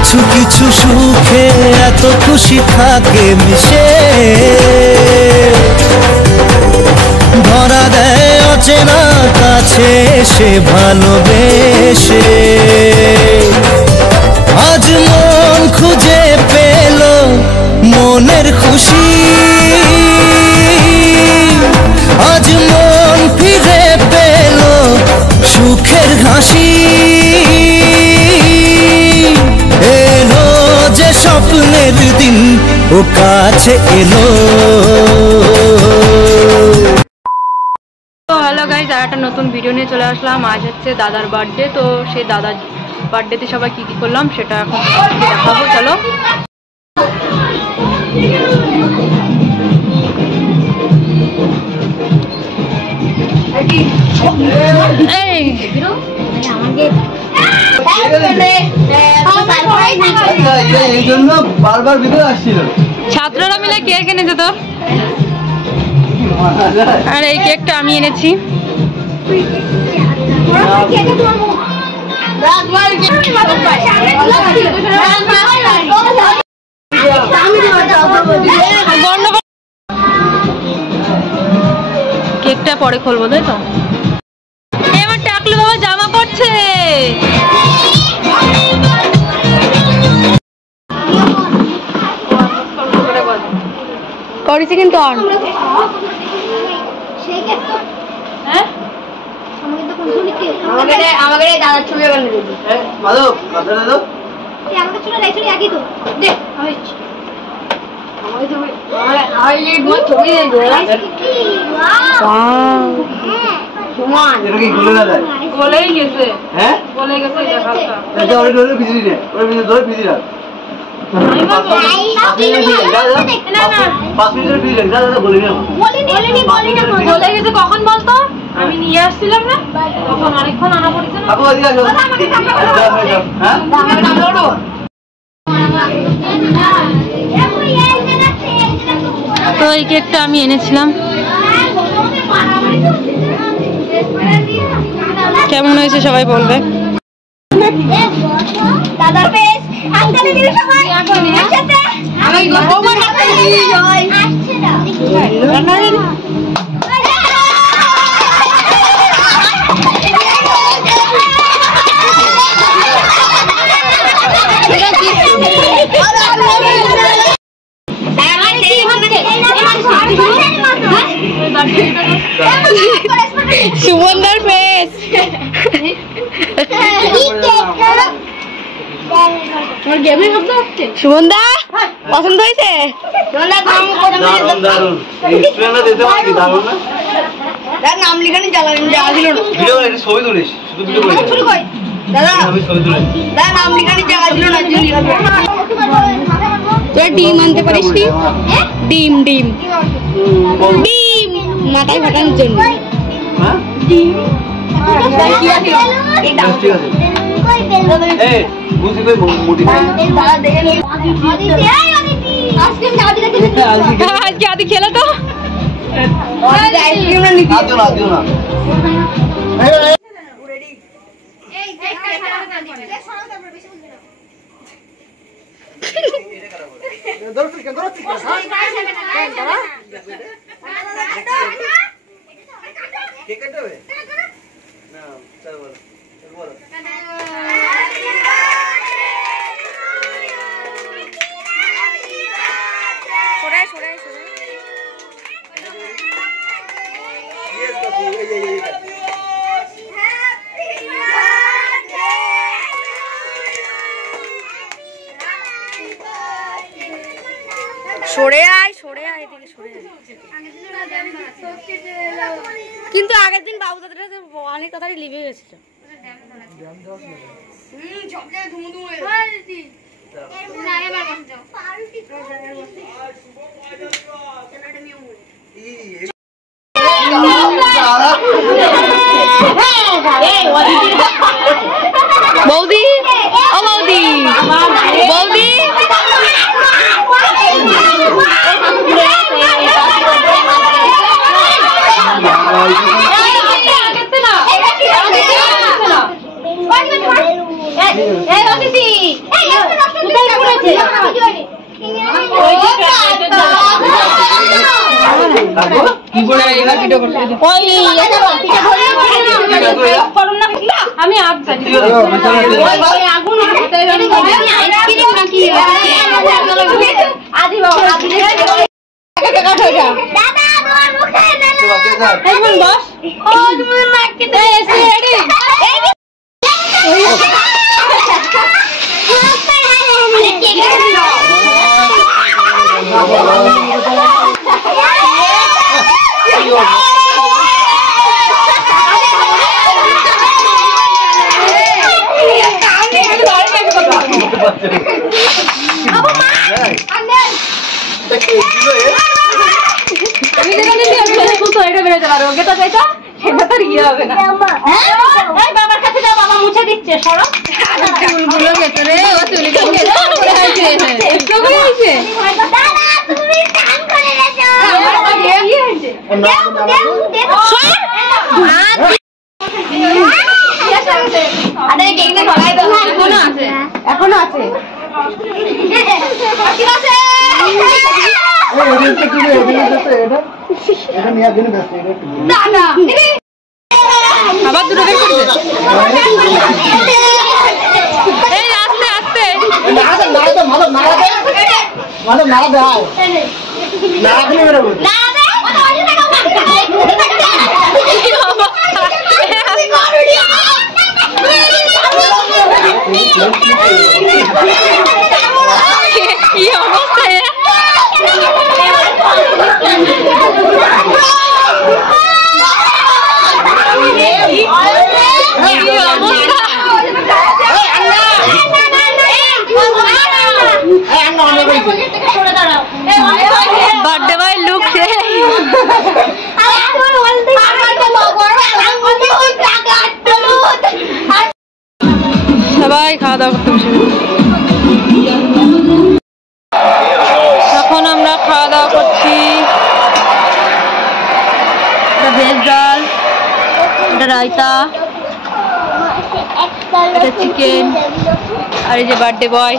কিছু কিছু সুখে এত খুশি থাকে মিশে, ধরা দেয় অচেনা কাছে সে ভালোবেসে। আজ মন খুঁজে পেল মনের খুশি, আজ মন ফিরে পেল সুখের হাসি। এলো যে স্বপ্নের দিন ও কাছে এলো। তো হ্যালো গাইস, আর একটা নতুন ভিডিও নিয়ে চলে আসলাম। আজ হচ্ছে দাদার বার্থডে, তো সেই দাদার বার্থডেতে সবাই কি কি করলাম সেটা এখন দেখাবো, চলো। ছাত্ররা মিলে কেক এনেছে তোর, আর এই কেকটা আমি এনেছি। কেকটা পরে খুলবো, তাই তো। এবার টাকলু বাবা জামা পড়ছে। করেছি কিন্তু অন। হ্যাঁ আমাকে দাদার ছবি বানিয়ে দিবি। হ্যাঁ মাধব কথা দাও। তুই আমাকে ছবি লাইছড়ি আগে তো দে। আমি আমাকে ছবি এই তোমার ছবি দে দে। ওয়াও সুমান এটা কি গলে না যায়? গলেই গেছে। হ্যাঁ গলে গেছে দেখাটা। এটা ওরে ধরে ভিজি নে, ওরে ভিজি ধরে ভিজি রাখ। আমি বলবো 5 মিনিটের ভিজি রাখ। দাদা বলি না বলে গেছে। কখন বলতো? আমি নিয়ে আসছিলাম না তখন, অনেকক্ষণ আনা পড়েছে না। আপু এদিকে আসো। হ্যাঁ তো এই কেকটা আমি এনেছিলাম। কেমন হয়েছে সবাই বলবে। দাদার পেজ আঙ্কেলে দিলে সবাই একসাথে আমি গোমা কাটতে দিই আসছে না রান্না দিন। সুমনদার ফেস সুমনদা পছন্দ হয়েছে? নাম লিখানি ছবি তুলিস দাদা, নাম লিখানি জায়গা ছিল না। তোরা ডিম আনতে পারিস কি? ডিম ডিম ডিম মাথায় ফাটানোর জন্য। আজকে আদি খেলো তো সরে আয় সরে আয় এদিকে সরে আয়। কিন্তু আগের দিন বাবু দাদাটা অনেক তাড়াতাড়ি লিভে গেছিল। বৌদি ও বৌদি বৌদি এই কি বলে এবার ভিডিও করতে ওই এটা পিঠা ধরে করুন না কি আমি আপ জানি ওই আগুন আইসক্রিম নাকি আদি বাবা আদি কাকা ঠোকা দাদা তোমার মুখে না এখন বস ও তুমি মাকে দে এসে রেডি বাবার কাছে যাও বাবা মুছে দিচ্ছে সরো চুলগুলো ভেতরে ও চুলগুলো এখনো আছে আবার দুটো বের করবে এই আস্তে আস্তে কি অবস্থা बर्थडे भाई लुक से সবাই খাওয়া দাওয়া করতে বসে এখন আমরা খাওয়া দাওয়া করছি ভেজ ডাল এটা রায়তা এটা চিকেন আর এই যে বার্থডে বয়